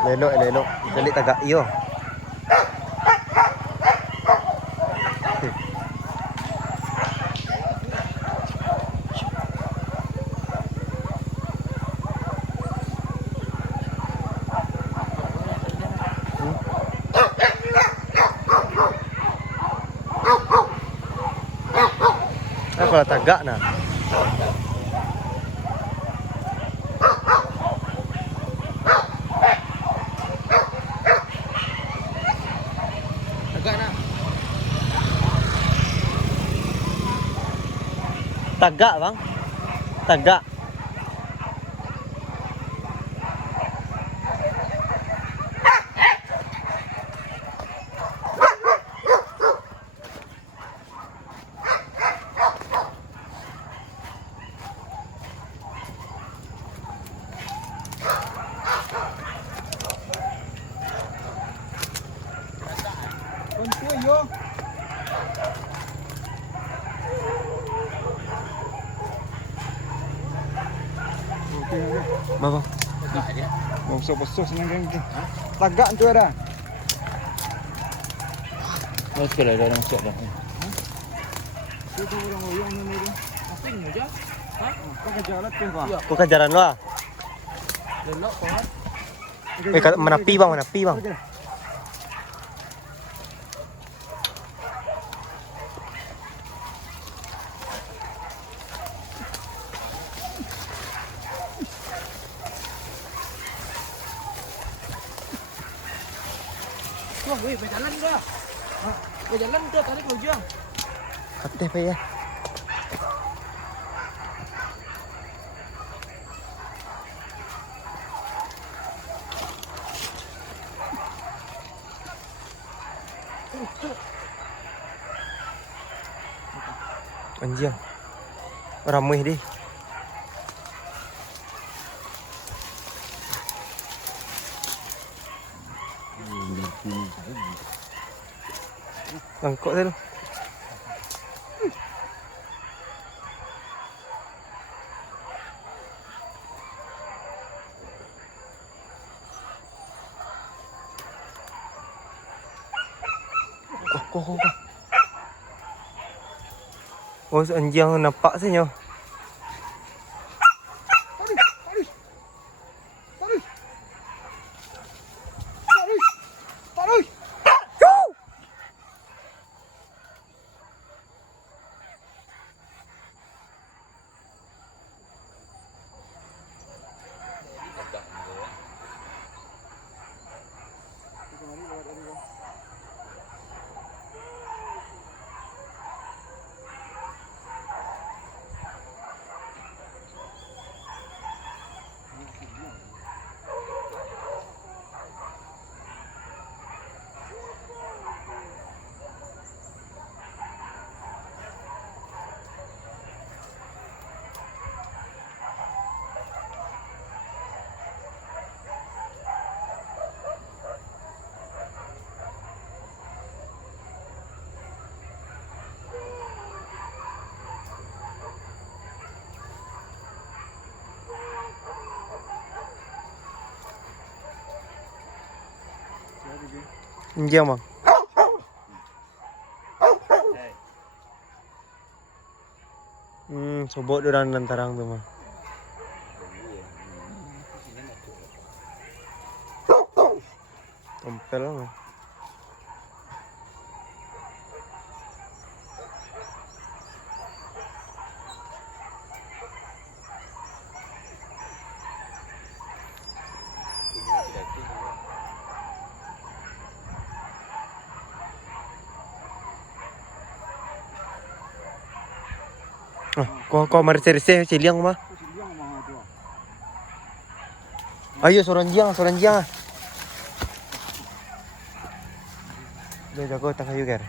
Lelo, lelo. Dali taga iyo. Kalau tagak na. Tagak na. Tagak bang? Tagak. Bang. Bosok-bosok senang kan. Tagak tu ada. Oh, sekali ada masuk dah. Itu orang oyong ni ni. Asing aja. Ha? Kau kerja alat tu bang. Kau kejaran lu ah. Lelok kan. Menepi bang, menepi bang. Wah, weh, berjalan ke? Ha? Berjalan ke tarik hujung? Kateh pe ya. Anjing. Ramai deh. Langkok tu. Kok. Oh, anjing nampak saja. Anjing bang. Sobok dia orang lantarang tu mah. Tompel lah. Kau mari cari ciliang mah. Ayo sorang jiang. Dah jago tak kayu ker.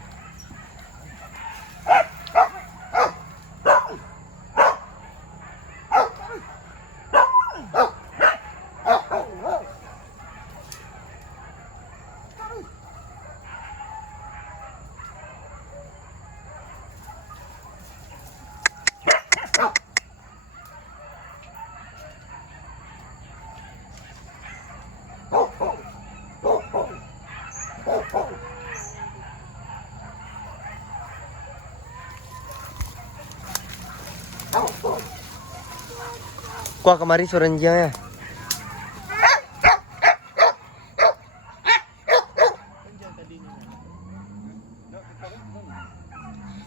Kuah kemari soranjiang ya.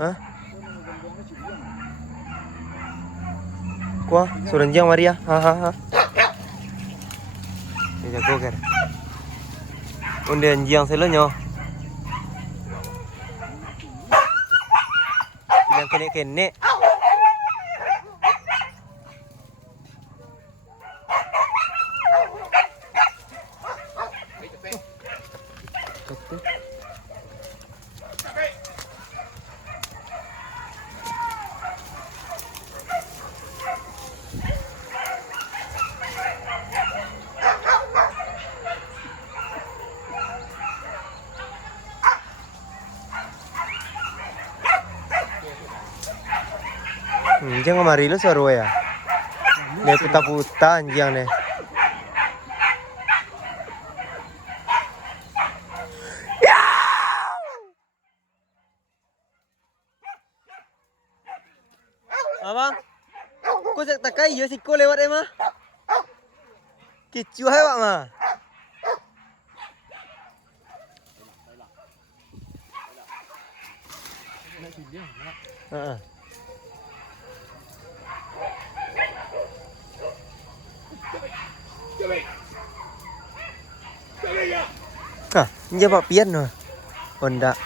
Hah? Kuah soranjiang mari ya. Hahaha. Ini jago kan. Unde anjiang selonyo. Yang kene-kene. Jangan kemari lu suara ya. Nih puta-puta anjing nih. Abang, kau cak takai ya siko lewat emah. Kicu hai wak mah. Heeh. Hah, ini Pak Pian noh. Honda.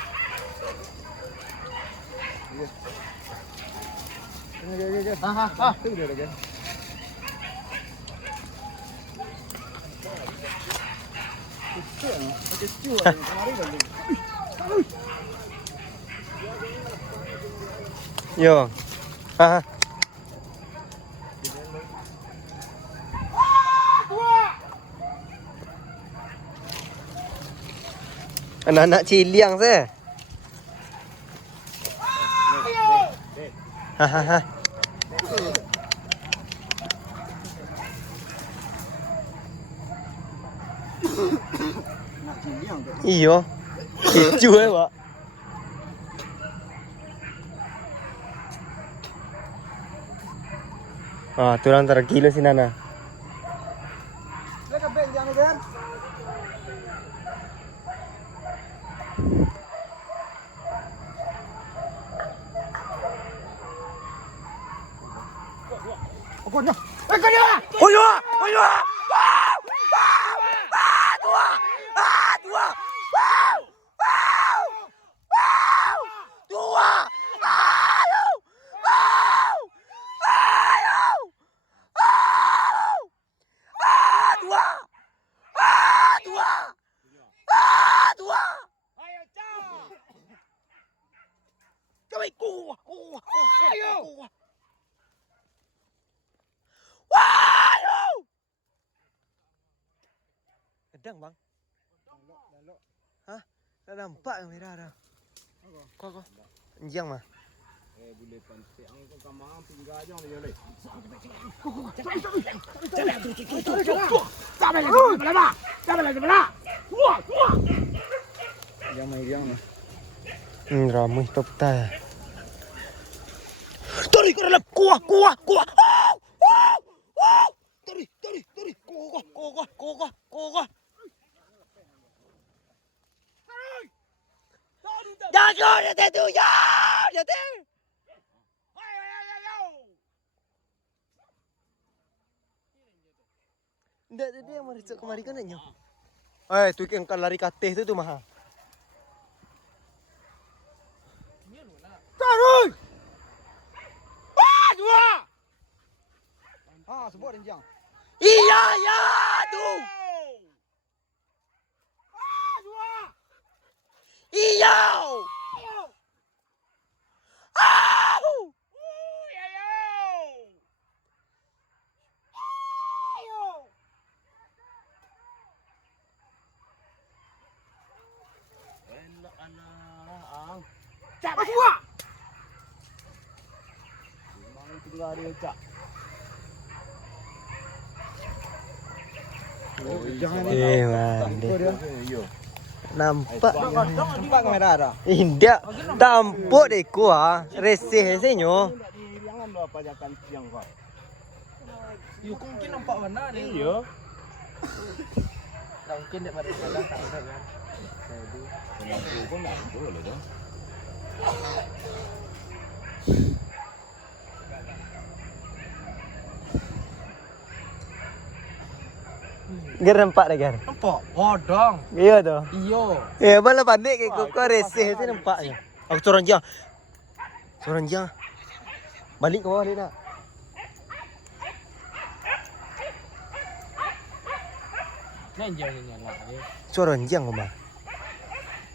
Yo. Haha. Anak-anak ciliang saya. Hahaha. Iyo. Kicu Pak. Ah, turang antara kilo si Nana. Gedang bang. Hah? Tak nampak yang merah dah. Kau. Anjing mah. Boleh pantai angko kamang tinggal aja ni boleh. Yang mai yang mah. Ramai top ta. Tori ke dalam kuah. Tori. Kuah. Jangan dia tu ya. Dia tu. Ndak dia yang mari kemari kan nyo. Tu yang kan lari kateh tu mah. Taruh. Dua. Sebut renjang. Iya tu. Dua. Iya. Cepat semua. Mana itu dia cak. Mandi. Nampak. Nampak kamera dah. Indak. Tampuk deh kuah. Resih senyo. Jangan lo pajakan siang kau. Yuk mungkin nampak mana nih? Iya. Nah, mungkin dia pada kadang tak ada kan. Jadi, kenapa pun nggak boleh dong. Gar nampak deh Gar. Nampak? Bodong. Iya tuh. Iyo. Ya malah panik kayak kau resih sih nampaknya. Aku turun jang. Turun jang. Balik ke bawah dia nak. Nah jangan nyala ya. Turun jang kau mah.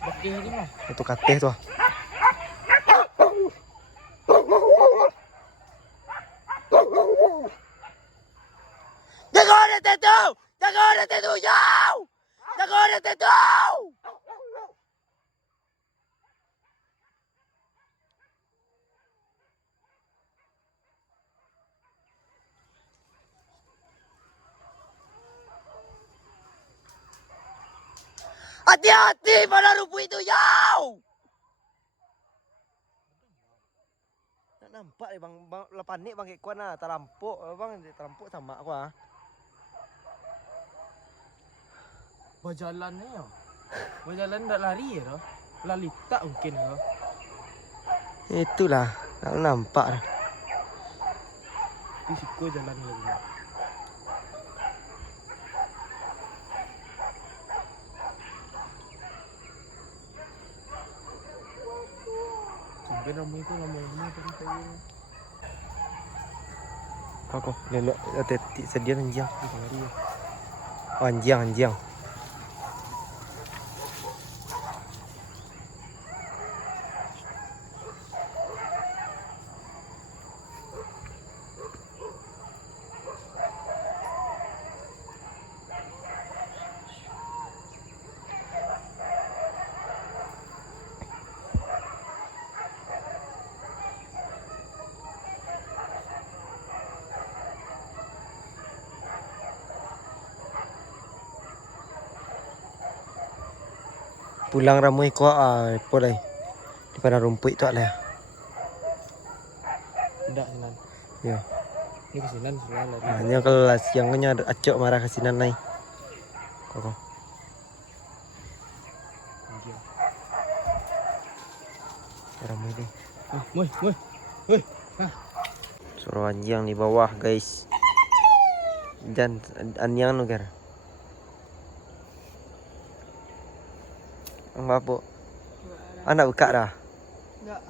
Oke ini mah. Itu kateh tuh. Jaga orang itu! Jaga orang itu jauh! Jaga orang itu! Hati-hati pada rumput itu jauh! Tak nampak ni bang, lepas ni bang Kekuan lah, terampuk bang, terampuk sama aku ah. Berjalan ni ya. Berjalan tak lari ya. Lari tak mungkin ya. Itulah, tak nampak dah. Risiko jalan lagi. Sampai ramai itu ramai tadi saya. Kau lelok tetik sedia anjing. Kita lari ya. Oh, anjing. Pulang ramai kau apa dah? Di pada rumput tu lah. Tidak sinan. Ya. Ini kesinan sudah lari. Hanya kalau lah siangnya acok marah ke sini naik. Kau. Anjing. Ramai ni. Moi. Suruh anjing di bawah guys. Dan anjing nu Gar. Ang po. Anak buka dah. Tak.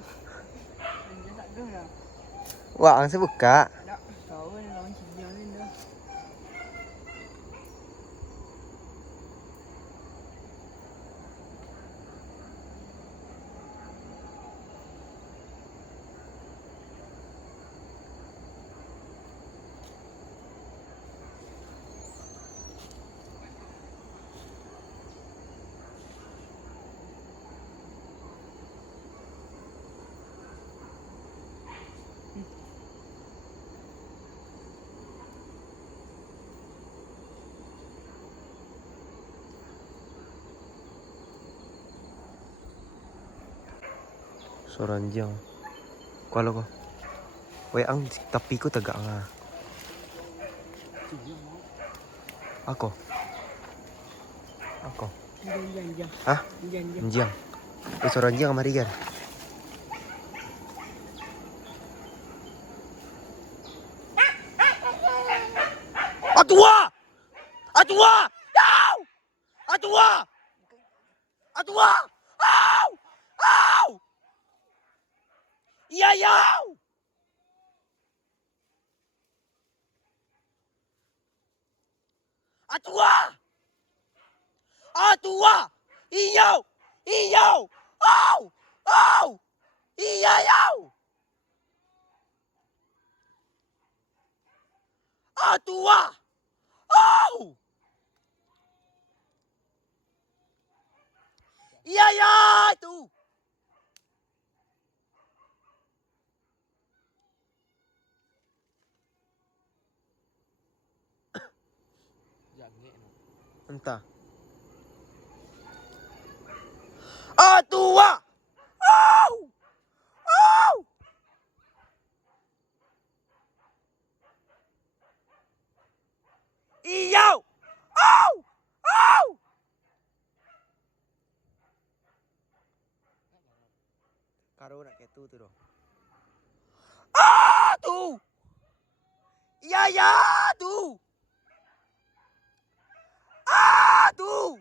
Dia tak gah dah. Wah, ang saya buka. Tak. Kau ni lawan cijang ni dah. Suruh anjing. Kalau kau. Wei ang tapi ku tegak ngah. Aku. Jangan. Hah? Jangan. Anjing. Suruh anjing mari Gar. Atua! Au! Atua! Au! Iya, yau! Atua! Iyau! Au! Iya, yau! Atua! Au! Iya, ya itu. Jangan. Entah. Atua! Au! Iyo! Oh! Oh! Karo nak kayak tu dong. Ah, tu. Ya ya tu. Ah, tu.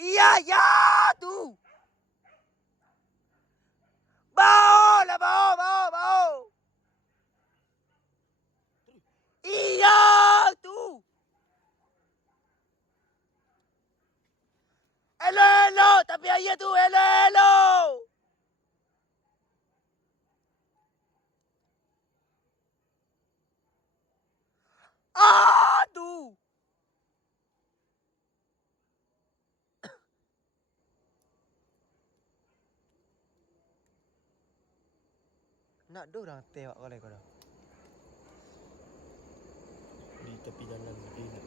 Iya ya tu. Bau lah bau. Iya tu. Hello, tapi ayah tu hello. Ah, tu. Nak do orang tewak kau kau dah. Di tepi jalan lagi nak.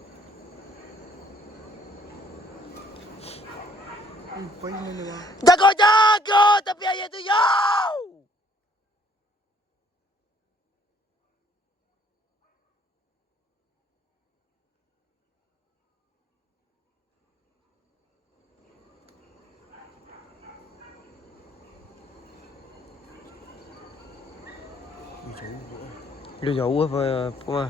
Lupa ini mana bang. Jago tapi ayah tu yo. Dia jauh apa mah? Kuah.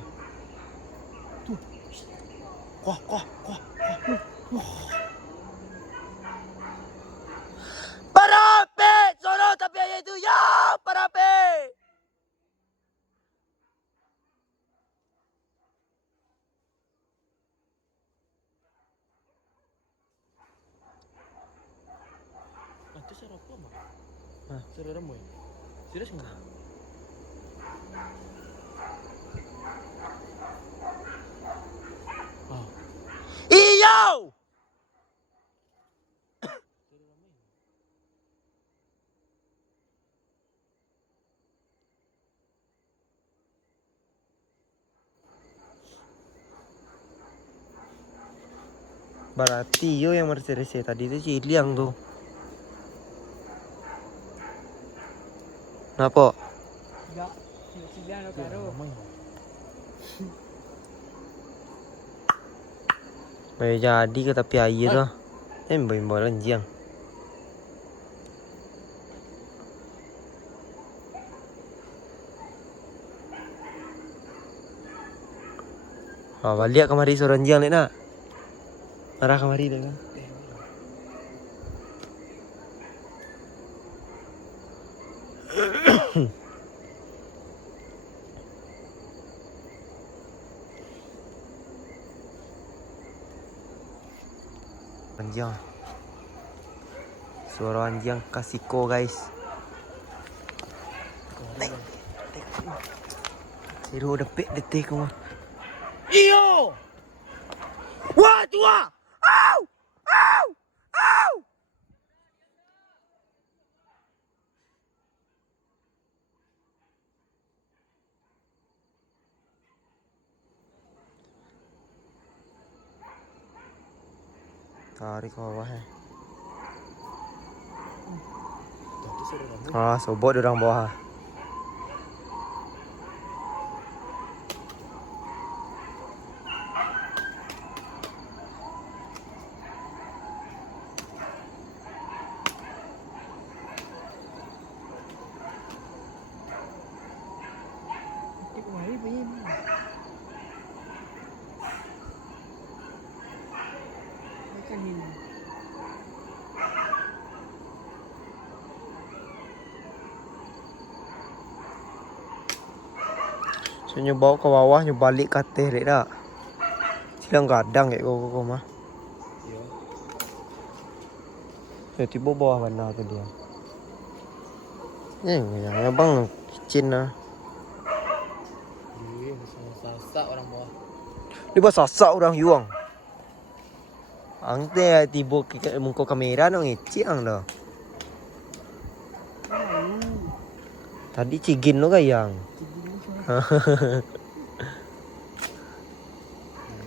Parape! Sono tapi ayah itu ya, parape! Itu saya apa mah? Hah? Saya ramai. Serius enggak? Iyo! Berarti yo yang mercy tadi itu Ciliang tuh. Kenapa? Enggak. Nak cibian lo karo. Baik jadi ke tapi air tuh. Bawa lenjang. Balik kemari seorang jang ni nak. Marah kemari dah kan. Anjang. Suara anjang kasiko guys. Siru depik detik kau. Iyo! Wah, tua! Au! Au! Au! Tarik ke bawah eh. Tadi saya ramai. Ah, sobot orang bawah. Tik mari bunyi. Makan ini. So nyoba ke bawah, nyoba balik ke atas dek tak. Silang kadang kat kau mah. Iya. Tiba bawah mana tu dia. Yang abang kicin lah. Iya, sasak orang bawah. Dia buat sasak orang yuang. Angte tiba ke muka kamera nak ngecik ang dah. Tadi cigin lo kayang.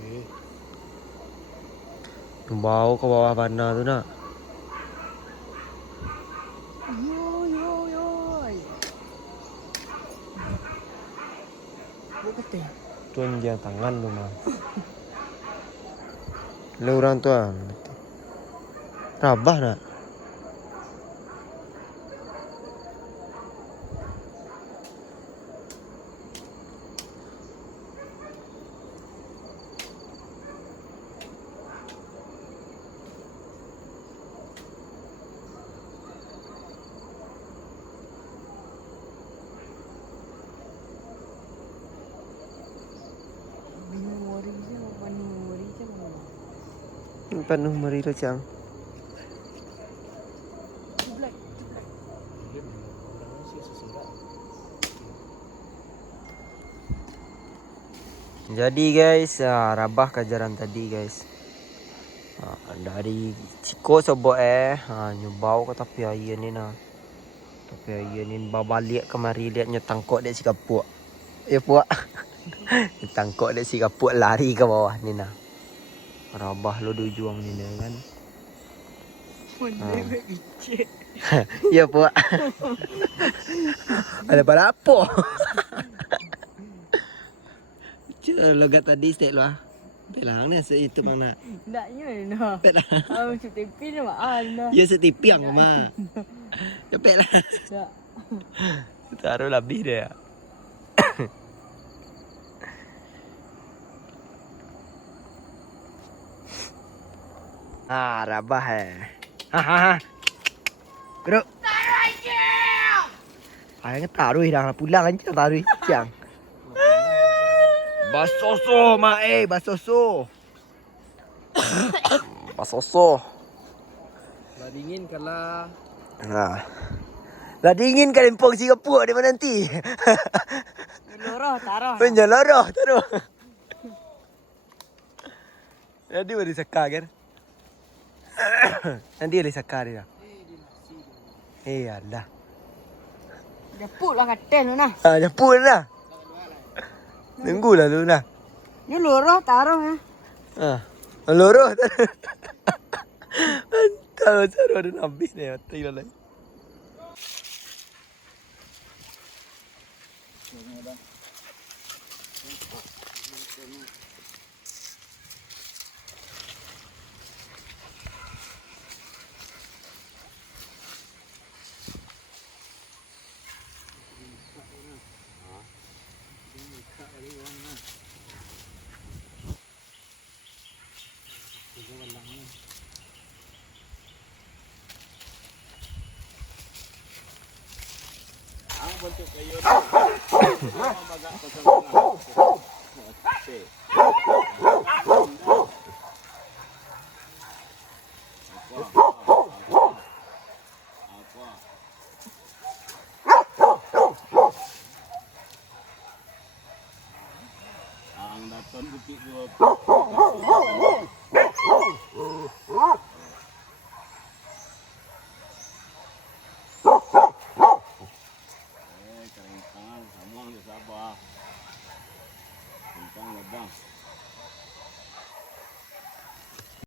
Iya. Bau ke bawah mana tu nak. Buat kata. tunjang tangan lu mah. Lu orang tua. Rabah nak. Memori je, mana memori je mana. Penuh meri tu cang. Black. Jadi guys, rabah kajaran tadi guys. Dari Ciko sobok nyubau ke tapi air ni nah. Tapi air ni balik kemari lihat nyetangkok dek si kapuk. Ya puak. Nyetangkok dek si kapuk lari ke bawah ni nah. Rabah lo juang ni nah kan. Mana bicik. Ya puak. Ada pada apa? Cuk logat tadi stek lu ah. Pelang ni itu bang nak. Naknya nah. Pelang. Macam tepi ni mak nah. Ya setipiang mah. Ya pelang. Tak. Taruh lebih dia. Rabah Ha. Keruk. Taruh aja. Ayang taruh dah pulang aja taruh siang. Basoso mak basoso. Basoso. Lah dingin kalah. Lah dingin kan empong si kapuk di mana nanti. Loroh taruh. Penjoloroh taruh. Jadi boleh sekar kan? Nanti boleh sekar dia. Alah. Dapuk lah katil tu nah. Jemput lah. Tunggulah lu nah. Ni loroh taruh Loroh taruh. Taruh ada nabi ni. Tinggal lagi. Bentuk kayu ni. Bagak kosong. Okey. Ang daton bukit dua.